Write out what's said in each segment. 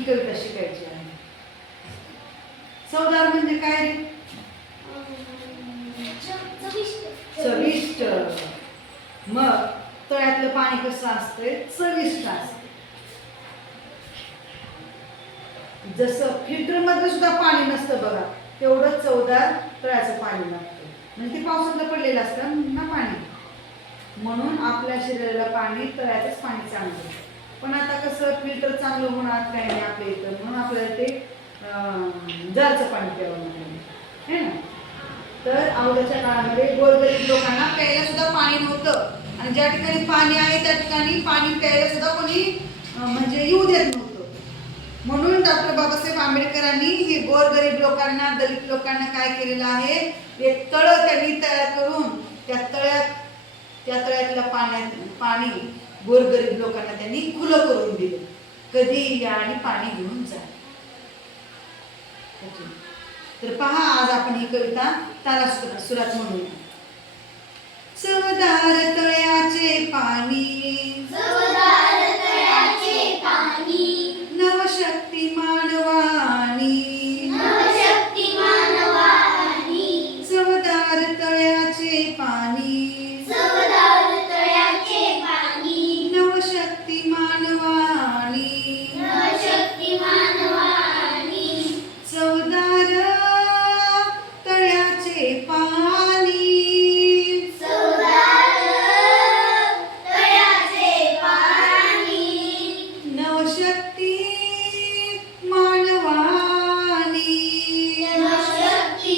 ही कविता शिकायची आहे. चवदार म्हणजे काय रे? चविष्ट. मग तळ्यातलं पाणी कसं असतंय? चविष्ट असतं. जसं फिल्टर मध्ये सुद्धा पाणी नसतं बघा, तेवढं चवदार तळ्याचं पाणी लागतं. म्हणजे ते पावसातलं पडलेलं असतं ना पाणी, म्हणून आपल्या शरीराला पाणी तळ्याचंच पाणी चांगलं. पण आता कसं फिल्टर चांगलं होणार काय नाही आपल्या इथं, म्हणून आपल्याला ते जारचं पाणी प्यावं लागलं है ना. तर अगोदरच्या काळामध्ये गोरगरीब लोकांना प्यायला सुद्धा पाणी नव्हतं, आणि ज्या ठिकाणी पाणी आहे त्या ठिकाणी पाणी प्यायला सुद्धा कोणी म्हणजे येऊ देत नव्हतं. म्हणून डॉक्टर बाबासाहेब आंबेडकरांनी हे गोरगरीब लोकांना, दलित लोकांना काय केलेलं आहे, एक तळ त्यांनी तयार करून त्या तळ्यातल्या पाणी गोरगरीब लोकांना त्यांनी खुलं करून दिलं. कधी या आणि पाणी घेऊन जा. तर पहा, आज आपण ही कविता ताला सुरात म्हणूया. चवदार तळ्याचे पाणी, चवदार तळ्याचे पाणी, नवशक्ती मानवानी, नवशक्ती मानवानी. चवदार तळ्याचे पाणी, चवदार तळ्याचे पाणी, नवशक्ती मानवानी, नवशक्ती मानवानी. चवदार तळ्याचे पाणी, चवदार तळ्याचे पाणी, नवशक्ती मानवानी. नवशक्ती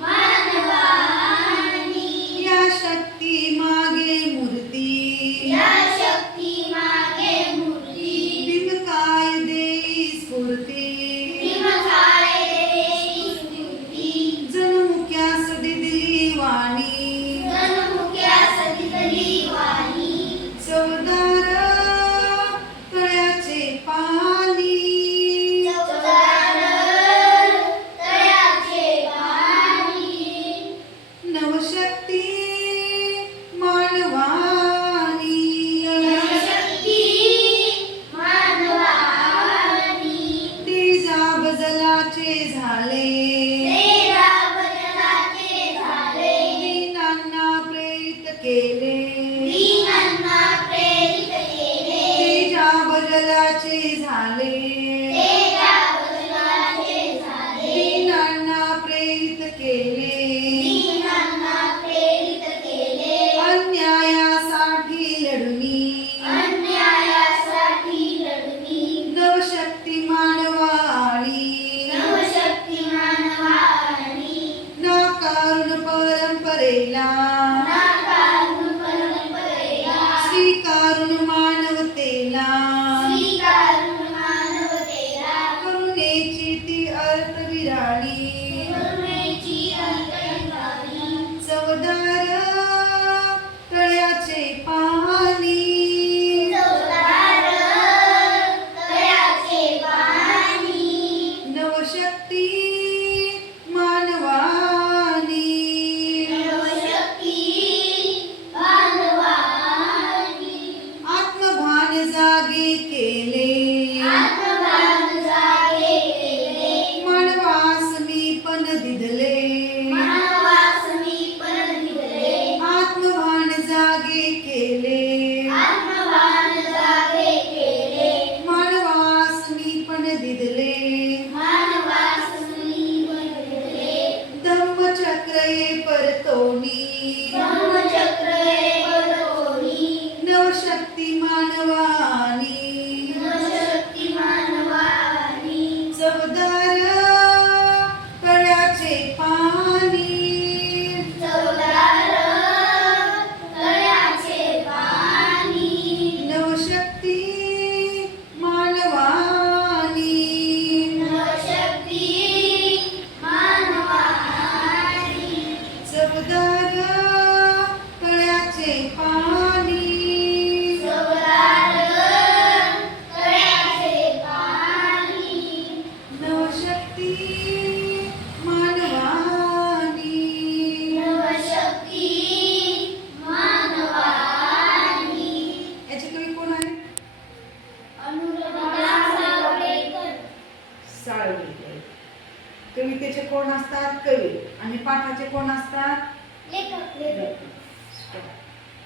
मानवानी. या शक्ती मागे मूर्ती, या शक्ती मागे मूर्ती, बिंबकाय देई स्फूर्ती. भीमकाय देई स्फूर्ती. जणमुख्यास दिली वाणी, जणमुख्यास दिली वाणी. चवदार तळ्याचे पाणी, चवदार तळ्याचे पाणी, नवशक्ती मानवानी. नवशक्ती मानवानी. तेजा बदलाचे झाले, तेरा बदलाचे झाले, दीनांना प्रेरित केले. दीनांना प्रेरित केले. तेजा बदलाचे झाले, तेरा बदलाचे झाले, दीनांना प्रेरित केले. दीनांना प्रेरित केले. अन्यायासाठी लढुनी, अन्यायासाठी लढली, नवशक्ती मानवानी. नवशक्ती मानवानी. नाकारून परंपरेला, नाकारून परंपरेला, स्वीकारून मानवतेला, स्वीकारून मानवतेला, साळवेकर. कवितेचे कोण असतात? कवी. आणि पाठाचे कोण असतात? लेखक. लेखक.